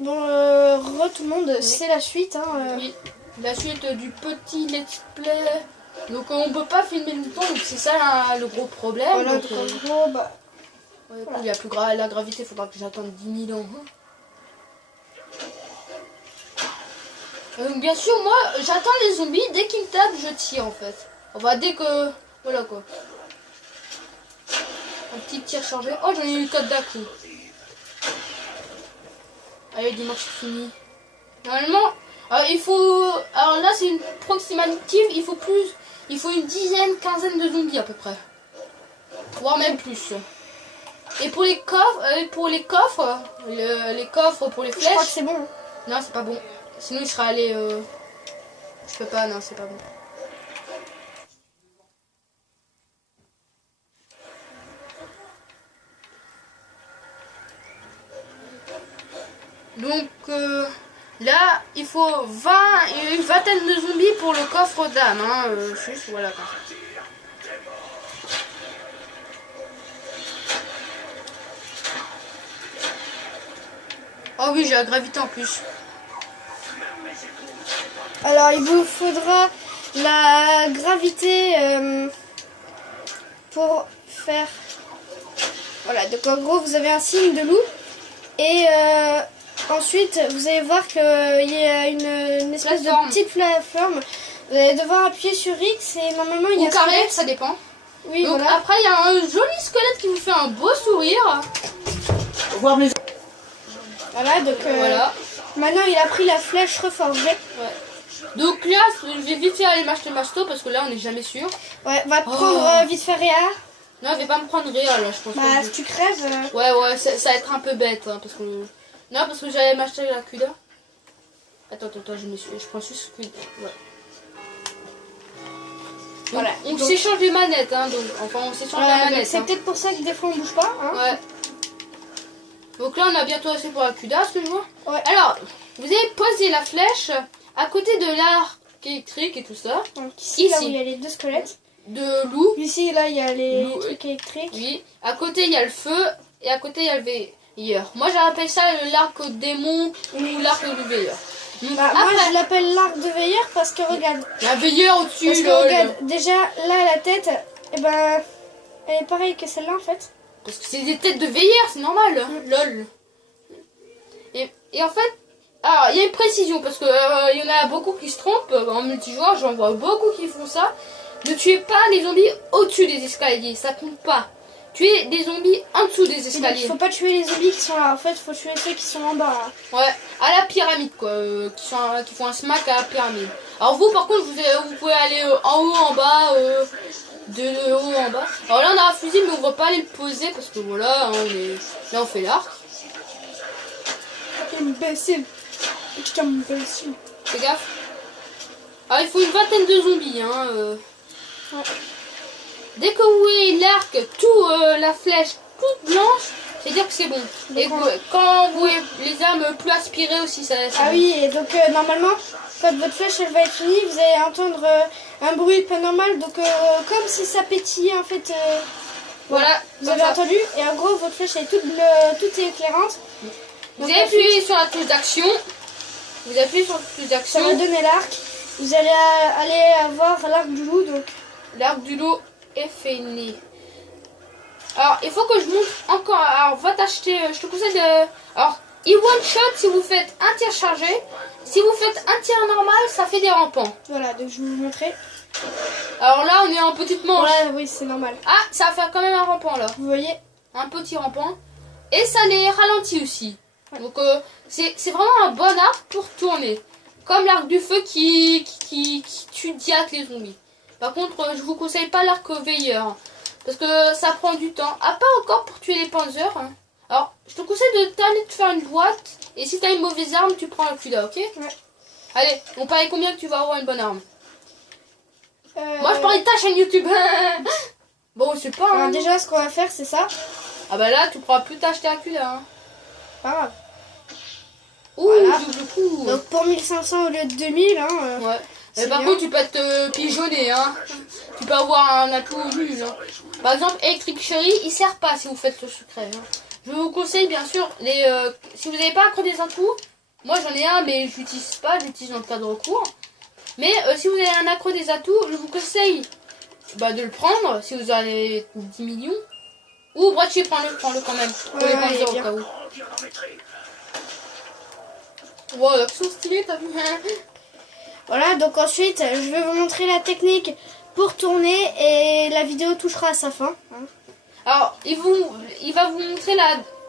bon, tout le monde, c'est la suite. Hein, Oui, la suite du petit let's play. Donc on peut pas filmer le temps, donc c'est ça le gros problème. Voilà, donc, donc en gros, bah... ouais, voilà. il y a plus la gravité, il faudra que j'attende 10 000 ans. Bien sûr, moi, j'attends les zombies, dès qu'ils me tapent, je tire en fait. Enfin, dès que... Voilà quoi. Un petit tir chargé. Oh, j'en ai eu 4 d'un coup. Allez, dimanche fini. Normalement, il faut... Alors là, c'est une approximative, il faut plus... Il faut une dizaine, quinzaine de zombies à peu près. Voire même plus. Et pour les coffres, les coffres pour les flèches... Je crois que c'est bon. Non, c'est pas bon. Sinon, il sera allé... Je peux pas, non, c'est pas bon. Donc, là, il faut 20 et une vingtaine de zombies pour le coffre d'âme. Hein, juste, voilà. Quoi. Oh oui, j'ai la gravité en plus. Alors, il vous faudra la gravité pour faire... Voilà, donc en gros, vous avez un signe de loup. Et ensuite, vous allez voir qu'il y a une espèce de petite plateforme. Vous allez devoir appuyer sur X et normalement, il y a... Ou carré, ça dépend. Oui, donc voilà. après, il y a un joli squelette qui vous fait un beau sourire. Voir mes... Voilà, donc voilà. Maintenant, il a pris la flèche reforgée. Ouais. Donc là, je vais vite fait aller m'acheter Masto parce que là, on n'est jamais sûr. Ouais, va te prendre vite fait Réa. Non, il va pas me prendre Réa là, je pense. Bah, si tu crèves... Ouais, ça va être un peu bête. Hein, parce que... Non, parce que j'allais m'acheter la Cuda. Attends, je prends juste Cuda. Ouais. Donc, voilà. On s'échange les manettes, hein, donc. Enfin, on s'échange la manette. C'est peut-être pour ça que des fois on bouge pas. Hein. Ouais. Donc là, on a bientôt assez pour la Cuda, ce que je vois. Ouais. Alors, vous allez poser la flèche à côté de l'arc électrique et tout ça. Donc ici, là où il y a les deux squelettes. De loup. Ici, là, il y a les trucs électriques. Oui. À côté, il y a le feu et à côté, il y a le veilleur. Moi, j'appelle ça l'arc démon ou l'arc du veilleur. Donc, bah, moi, je l'appelle l'arc de veilleur parce que regarde. Il y a un veilleur au-dessus. Parce que regarde, déjà, là, la tête, eh ben, elle est pareille que celle-là en fait. Parce que c'est des têtes de veilleur, c'est normal. Lol. Et en fait, alors, il y a une précision parce que il y en a beaucoup qui se trompent. En multijoueur, j'en vois beaucoup qui font ça. Ne tuez pas les zombies au-dessus des escaliers, ça compte pas. Tuez des zombies en dessous des escaliers. Il faut pas tuer les zombies qui sont là, en fait, il faut tuer ceux qui sont en bas. Là. Ouais, à la pyramide quoi, qui font un smack à la pyramide. Alors vous par contre, vous pouvez aller en haut, en bas, de haut en bas. Alors là on a un fusil mais on va pas aller le poser parce que voilà, hein, là on fait l'arc. Imbécile. Putain, imbécile. Fais gaffe. Alors il faut une vingtaine de zombies hein. Ouais. Dès que vous voyez l'arc, la flèche toute blanche, c'est dire que c'est bon. Et quand vous voyez les armes plus aspirées aussi, ça ah bon. Oui, et donc normalement, quand votre flèche elle va être finie, vous allez entendre un bruit pas normal, donc comme si ça pétillait en fait. Voilà. Vous avez entendu, et en gros votre flèche elle est toute éclairante. Vous allez appuyer sur la touche d'action. Vous appuyez sur la touche d'action. Ça va donner l'arc. Vous allez aller avoir l'arc du loup, donc. L'arc du loup est fini. Alors, il faut que je montre encore. Alors, va t'acheter. Je te conseille de. Alors, il one shot si vous faites un tir chargé. Si vous faites un tir normal, ça fait des rampants. Voilà, donc je vais vous montrer. Alors là, on est en petite manche. Ouais, oui, c'est normal. Ah, ça va faire quand même un rampant là. Vous voyez? Un petit rampant. Et ça les ralentit aussi. Ouais. Donc, c'est vraiment un bon arc pour tourner. Comme l'arc du feu qui tue direct les zombies. Par contre, je vous conseille pas l'arc veilleur. Parce que ça prend du temps. À part encore pour tuer les panzers. Hein. Alors, je te conseille de faire une boîte. Et si t'as une mauvaise arme, tu prends la Cuda, ok? Ouais. Allez, on parie combien que tu vas avoir une bonne arme? Moi, je parie ta chaîne YouTube. Bon, c'est pas... Alors, déjà, ce qu'on va faire, c'est ça. Ah bah là, tu pourras plus t'acheter la Cuda. Hein. Pas grave. Ouh, voilà. double coup. Donc, pour 1500 au lieu de 2000, hein. Ouais. Mais par contre, tu peux te pigeonner, hein. Tu peux avoir un atout nul. Hein. Par exemple, Electric Cherry, il sert pas si vous faites le secret. Hein. je vous conseille bien sûr, si vous n'avez pas accro des atouts, moi j'en ai un mais je l'utilise pas, j'utilise dans le cadre court. Mais si vous avez un accro des atouts, je vous conseille de le prendre si vous avez 10 millions. Ou Brachier, prends-le quand même. Pour les panzers au cas où. Wow, l'action stylée, t'as vu? Voilà, donc ensuite, je vais vous montrer la technique pour tourner et la vidéo touchera à sa fin. Alors, il va vous montrer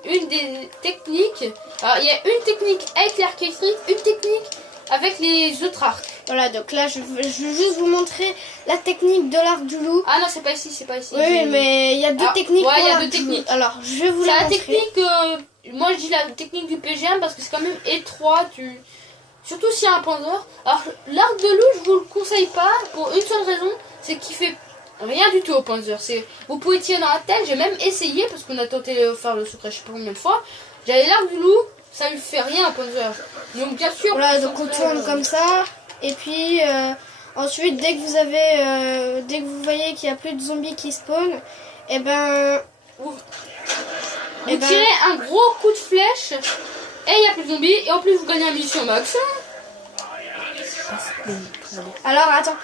une des techniques. Alors, il y a une technique avec l'arc électrique, une technique avec les autres arcs. Voilà, donc là, je veux juste vous montrer la technique de l'arc du loup. Ah non, c'est pas ici, c'est pas ici. Oui, mais il y a deux techniques. Ouais, pour il y a l'arc deux du loup. techniques. Alors, je vais vous la montrer. C'est la technique, moi je dis la technique du PGM parce que c'est quand même étroit, surtout s'il y a un panzer. Alors, l'arc de loup, je vous le conseille pas pour une seule raison, c'est qu'il fait rien du tout au panzer. Vous pouvez tirer dans la tête, j'ai même essayé parce qu'on a tenté de faire le secret je sais pas combien de fois. J'avais l'arc du loup, ça lui fait rien au panzer. Donc bien sûr. Voilà, donc on tourne comme ça. Et puis ensuite, dès que vous voyez qu'il n'y a plus de zombies qui spawnent, et ben vous tirez un gros coup de flèche et il n'y a plus de zombies et en plus vous gagnez un munition max. Alors attends.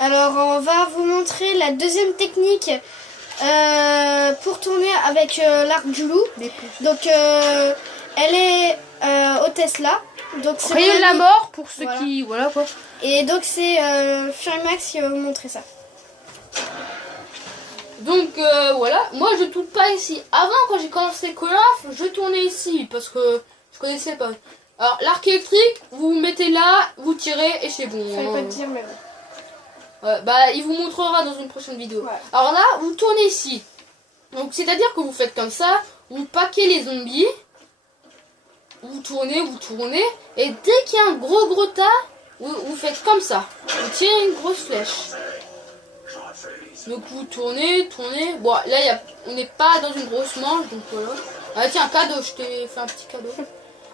Alors on va vous montrer la deuxième technique pour tourner avec l'arc du loup. Donc elle est au Tesla. Donc c'est Rayon de la mort pour ceux qui... Voilà quoi. Et donc c'est Furimax qui va vous montrer ça. Donc voilà, moi je tourne pas ici. Avant quand j'ai commencé Call of, je tournais ici parce que je connaissais pas. Alors l'arc électrique, vous mettez là, vous tirez et c'est bon. Fallait pas te dire mais bon. Il vous montrera dans une prochaine vidéo. Ouais. Alors là, vous tournez ici. Donc c'est-à-dire que vous faites comme ça, vous paquez les zombies. Vous tournez, et dès qu'il y a un gros tas, vous faites comme ça. Vous tirez une grosse flèche. Donc vous tournez. Bon, là, on n'est pas dans une grosse manche, donc voilà. Ah tiens, un cadeau, je t'ai fait un petit cadeau.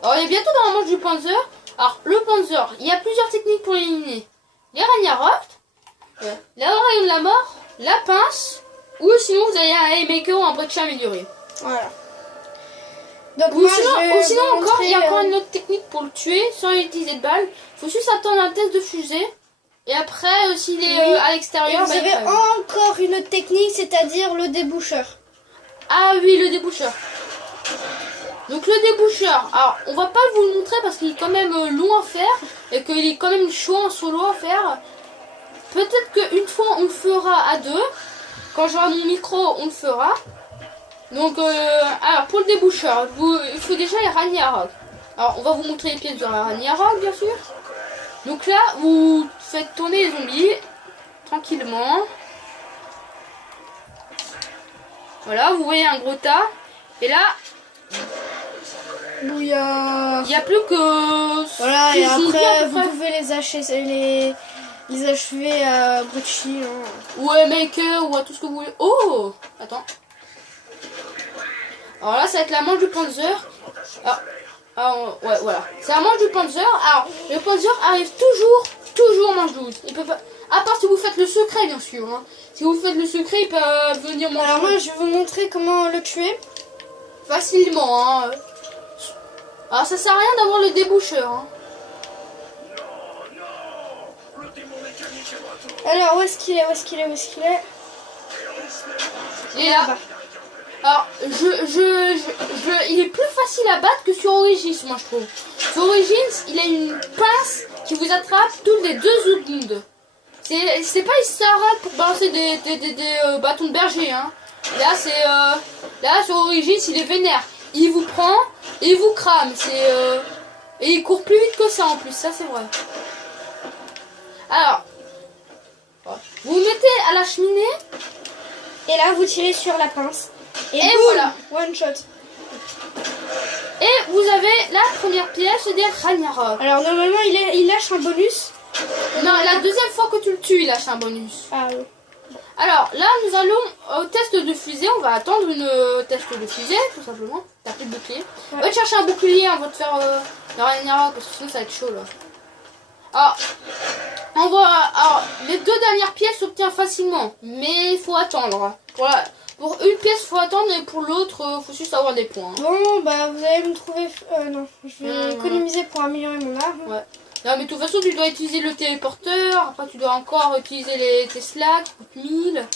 Alors, il est bientôt dans la manche du Panzer. Alors, le Panzer, il y a plusieurs techniques pour l'éliminer. Les Ragnarok, la rayon de la mort, la pince, ou sinon vous avez un Haymaker ou un Breacher amélioré. Voilà. Donc Ou moi, sinon vous encore, il y a montrer, encore une autre technique pour le tuer sans utiliser de balles. Il faut juste attendre un test de fusée. Et après, s'il est à l'extérieur, vous avez encore une autre technique, c'est-à-dire le déboucheur. Ah oui, le déboucheur. Donc le déboucheur, alors on va pas vous le montrer parce qu'il est quand même long à faire et qu'il est quand même chaud en solo à faire. Peut-être qu'une fois on le fera à deux. Quand j'aurai mon micro, on le fera. Donc, alors pour le déboucheur, il faut déjà les Ragnarok. Alors, on va vous montrer les pièces de la Ragnarok, bien sûr. Donc là, vous faites tourner les zombies tranquillement. Voilà, vous voyez un gros tas. Et là, Bouillard. il n'y a plus que... Voilà, et après, vous pouvez les achever à Bruchy. Ou à Maker, ou à tout ce que vous voulez. Oh, attends. Alors là, ça va être la manche du Panzer. Ouais, voilà. C'est la manche du Panzer. Alors, le Panzer arrive toujours en manche 12. Il peut pas... À part si vous faites le secret, bien sûr. Hein. Si vous faites le secret, il peut venir manche 12. Alors moi, je vais vous montrer comment le tuer. Facilement. Hein. Alors, ça sert à rien d'avoir le déboucheur. Hein. Alors, où est-ce qu'il est? Il est là. Alors, il est plus facile à battre que sur Origins, moi je trouve. Sur Origins, il a une pince qui vous attrape toutes les 2 secondes. C'est pas il s'arrête pour balancer des bâtons de berger. Hein. Là, sur Origins, il est vénère. Il vous prend et il vous crame. Et il court plus vite que ça en plus, ça c'est vrai. Alors, vous vous mettez à la cheminée. Et là, vous tirez sur la pince. Et boum, voilà. One shot. Et vous avez la première pièce des Ragnarok. Alors normalement, il lâche un bonus. Non, la deuxième fois que tu le tues, il lâche un bonus. Ah oui. Alors là, nous allons au test de fusée. On va attendre une test de fusée, tout simplement. T'as plus de bouclier. Ouais. Va te chercher un bouclier, on va te faire le Ragnarok parce que sinon ça va être chaud là. Alors, les 2 dernières pièces s'obtiennent facilement, mais il faut attendre. Pour une pièce, faut attendre, et pour l'autre, faut juste avoir des points. Bon, bah vous allez me trouver... non, je vais économiser pour améliorer mon arme. Ouais. Non, mais de toute façon, tu dois utiliser le téléporteur. Après, tu dois encore utiliser les Tesla qui coûtent 1000.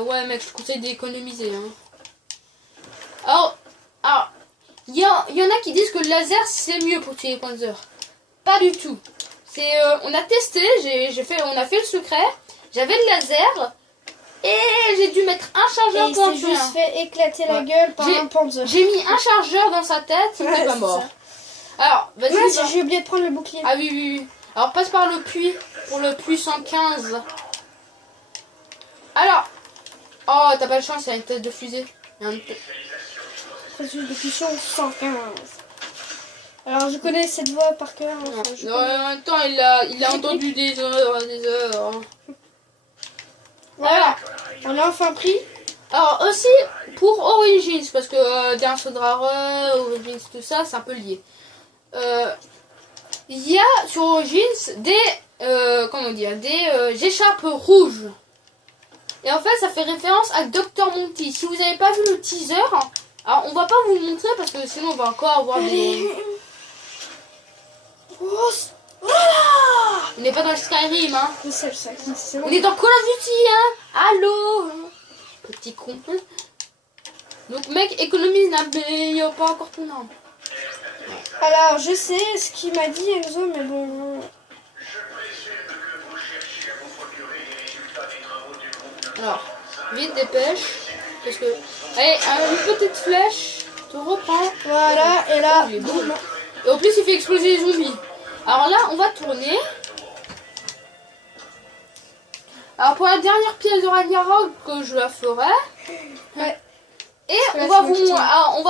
Ouais, mec, je te conseille d'économiser. Hein. Alors, il y en a qui disent que le laser, c'est mieux pour tuer les Panzers. Pas du tout. On a testé, on a fait le secret. J'avais le laser. Et j'ai dû mettre un chargeur pour en tuer un. Il s'est juste fait éclater la gueule par un Panzer. J'ai mis un chargeur dans sa tête, il n'était pas mort. Alors, vas-y. J'ai oublié de prendre le bouclier. Ah oui. Alors, passe par le puits pour le puits 115. Alors. Oh, t'as pas de chance, il y a une tête de fusée. Processus de fusion 115. Alors, je connais cette voix par cœur. Non, en même temps, il a entendu des heures. Voilà. On l'a enfin pris. Alors, aussi, pour Origins, parce que Dance Drare, Origins, tout ça, c'est un peu lié. Il y a sur Origins des écharpes rouges. Et en fait, ça fait référence à Dr. Monty. Si vous n'avez pas vu le teaser, alors on va pas vous le montrer parce que sinon on va encore avoir des... Voilà. On n'est pas dans le Skyrim, hein. C'est bon. On est dans Call of Duty, hein. Allô. Petit con. Donc mec, économise, n'améliore pas encore ton arme. Alors, je sais ce qu'il m'a dit Enzo, mais bon... Alors, vite, dépêche. Parce que... Allez, une petite flèche. Tu reprends. Voilà, et là... Oh, il est beau, là. Et en plus, il fait exploser les zombies. Alors là, on va tourner. Alors pour la dernière pièce de Ragnarok, que je la ferai. Ouais. Et on va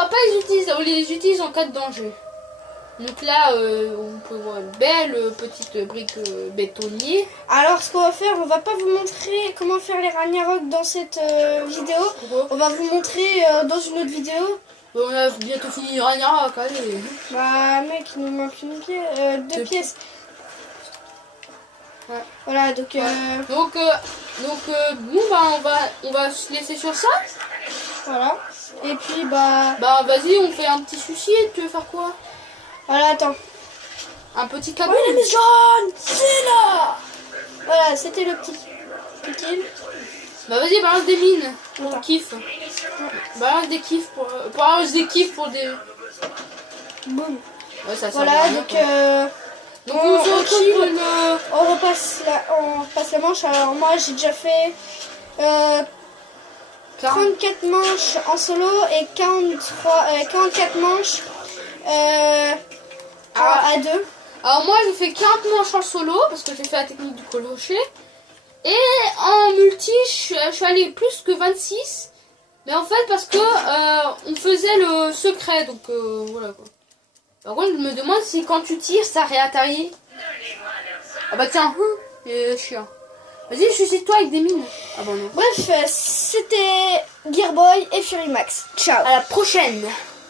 pas les utiliser. On les utilise en cas de danger. Donc là, on peut voir une belle petite brique bétonnier. Alors, ce qu'on va faire, on va pas vous montrer comment faire les Ragnarok dans cette vidéo. On va vous montrer dans une autre vidéo. On a bientôt fini Ragnarok, allez. Bah, mec, il nous manque deux pièces. Ouais. Voilà, donc... bon, bah, on va se laisser sur ça. Voilà. Et puis, bah... Bah, vas-y, on fait un petit suicide. Tu veux faire quoi? Voilà, attends. Un petit cabot. Oui, mais jaune, c'est là. Voilà, c'était le petit kill. Bah vas-y, balance des mines pour le kiff. Balance des kiffs pour des... Boum. Ouais, ça voilà, rien, donc on se retrouve pour une... on repasse la manche. Alors moi, j'ai déjà fait 34 manches en solo et 44 manches à 2. Alors moi, j'ai fait 40 manches en solo parce que j'ai fait la technique du clocher. Et en multi, je suis allé plus que 26. Mais en fait, parce que on faisait le secret. Donc voilà quoi. Par contre, je me demande si quand tu tires, ça réatterrit. Ah bah tiens, il est chiant. Vas-y, suicide-toi avec des mines. Ah bah non. Bref, c'était Gearboy et Fury Max. Ciao. À la prochaine.